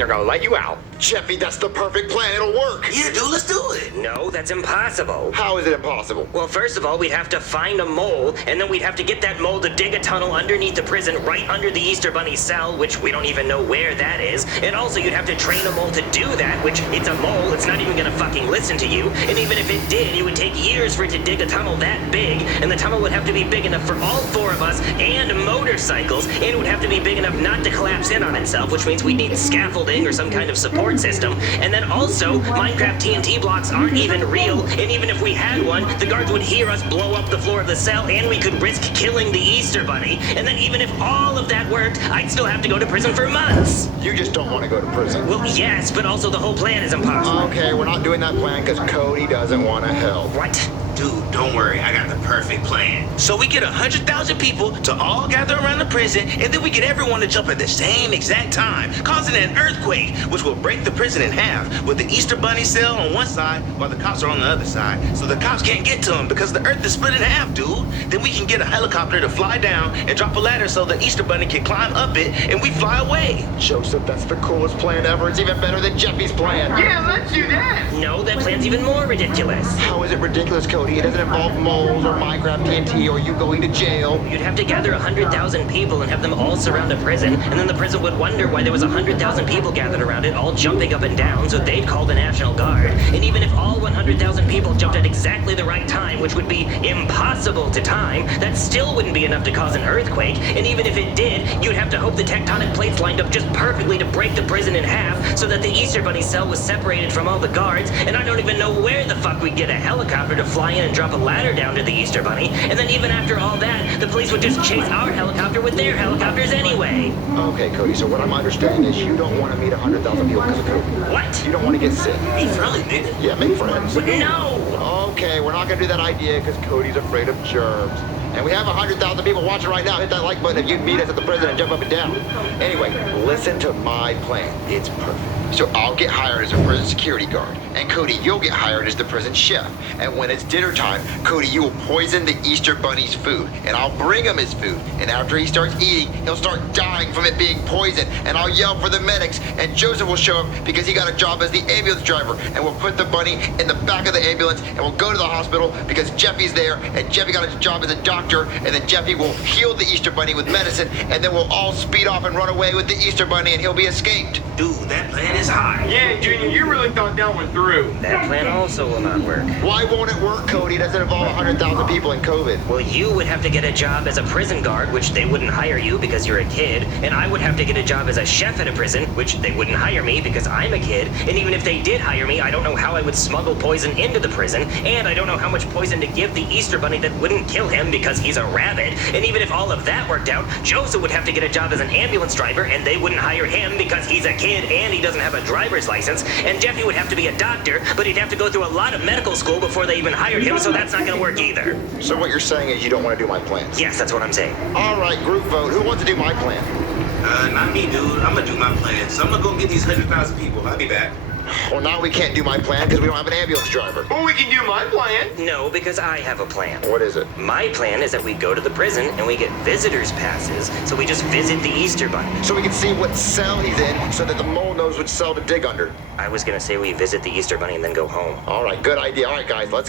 They're gonna let you out. Jeffy, that's the perfect plan. It'll work. Yeah, dude, let's do it. No, that's impossible. How is it impossible? Well, first of all, we'd have to find a mole, and then we'd have to get that mole to dig a tunnel underneath the prison right under the Easter Bunny cell, which we don't even know where that is. And also, you'd have to train a mole to do that, which it's a mole. It's not even gonna fucking listen to you. And even if it did, it would take years for it to dig a tunnel that big, and the tunnel would have to be big enough for all four of us and motorcycles, and it would have to be big enough not to collapse in on itself, which means we'd need scaffolding or some kind of support system. And then also, Minecraft TNT blocks aren't even real, and even if we had one, the guards would hear us blow up the floor of the cell, and we could risk killing the Easter Bunny. And then even if all of that worked, I'd still have to go to prison for months. You just don't want to go to prison. Well, yes, but also the whole plan is impossible. Okay, we're not doing that plan because Cody doesn't want to help. What? Dude, don't worry, I got the perfect plan. So we get 100,000 people to all gather around the prison, and then we get everyone to jump at the same exact time, causing an earthquake, which will break the prison in half, with the Easter Bunny cell on one side while the cops are on the other side. So the cops can't get to them because the earth is split in half, dude. Then we can get a helicopter to fly down and drop a ladder so the Easter Bunny can climb up it, and we fly away. Joseph, that's the coolest plan ever. It's even better than Jeffy's plan. Yeah, let's do that. No, that plan's even more ridiculous. How is it ridiculous, Cody? It doesn't involve moles or Minecraft TNT or you going to jail. You'd have to gather 100,000 people and have them all surround a prison, and then the prison would wonder why there was 100,000 people gathered around it, all jumping up and down, so they'd call the National Guard. And even if all 100,000 people jumped at exactly the right time, which would be impossible to time, that still wouldn't be enough to cause an earthquake. And even if it did, you'd have to hope the tectonic plates lined up just perfectly to break the prison in half, so that the Easter Bunny cell was separated from all the guards, and I don't even know where the fuck we'd get a helicopter to fly in and drop a ladder down to the Easter Bunny. And then even after all that, the police would just chase our helicopter with their helicopters anyway. Okay, Cody, so what I'm understanding is you don't want to meet 100,000 people because of Cody. What? You don't want to get sick. Be friendly, nigga. Yeah, make friends. No! Okay, we're not going to do that idea because Cody's afraid of germs. And we have 100,000 people watching right now. Hit that like button if you'd meet us at the prison and jump up and down. Anyway, listen to my plan. It's perfect. So I'll get hired as a prison security guard. And Cody, you'll get hired as the prison chef. And when it's dinner time, Cody, you will poison the Easter Bunny's food. And I'll bring him his food. And after he starts eating, he'll start dying from it being poisoned. And I'll yell for the medics. And Joseph will show up because he got a job as the ambulance driver. And we'll put the bunny in the back of the ambulance. And we'll go to the hospital because Jeffy's there. And Jeffy got a job as a doctor. And then Jeffy will heal the Easter Bunny with medicine. And then we'll all speed off and run away with the Easter Bunny. And he'll be escaped. Dude, that plan is hot. Yeah, Junior, you really thought that one through. That plan also will not work. Why won't it work, Cody? It doesn't involve 100,000 people in COVID. Well, you would have to get a job as a prison guard, which they wouldn't hire you because you're a kid. And I would have to get a job as a chef at a prison, which they wouldn't hire me because I'm a kid. And even if they did hire me, I don't know how I would smuggle poison into the prison. And I don't know how much poison to give the Easter Bunny that wouldn't kill him because he's a rabbit. And even if all of that worked out, Joseph would have to get a job as an ambulance driver, and they wouldn't hire him because he's a kid and he doesn't have a driver's license. And Jeffy would have to be a doctor, but he'd have to go through a lot of medical school before they even hired him, so that's not gonna work either. So what you're saying is you don't want to do my plans? Yes, that's what I'm saying. All right, group vote. Who wants to do my plan? Not me, dude. I'm gonna do my plan. So I'm gonna go get these 100,000 people. I'll be back. Well, now we can't do my plan because we don't have an ambulance driver. Well, we can do my plan. No, because I have a plan. What is it? My plan is that we go to the prison and we get visitors passes, so we just visit the Easter Bunny. So we can see what cell he's in so that the mole knows which cell to dig under. I was gonna say we visit the Easter Bunny and then go home. All right, good idea. All right, guys, let's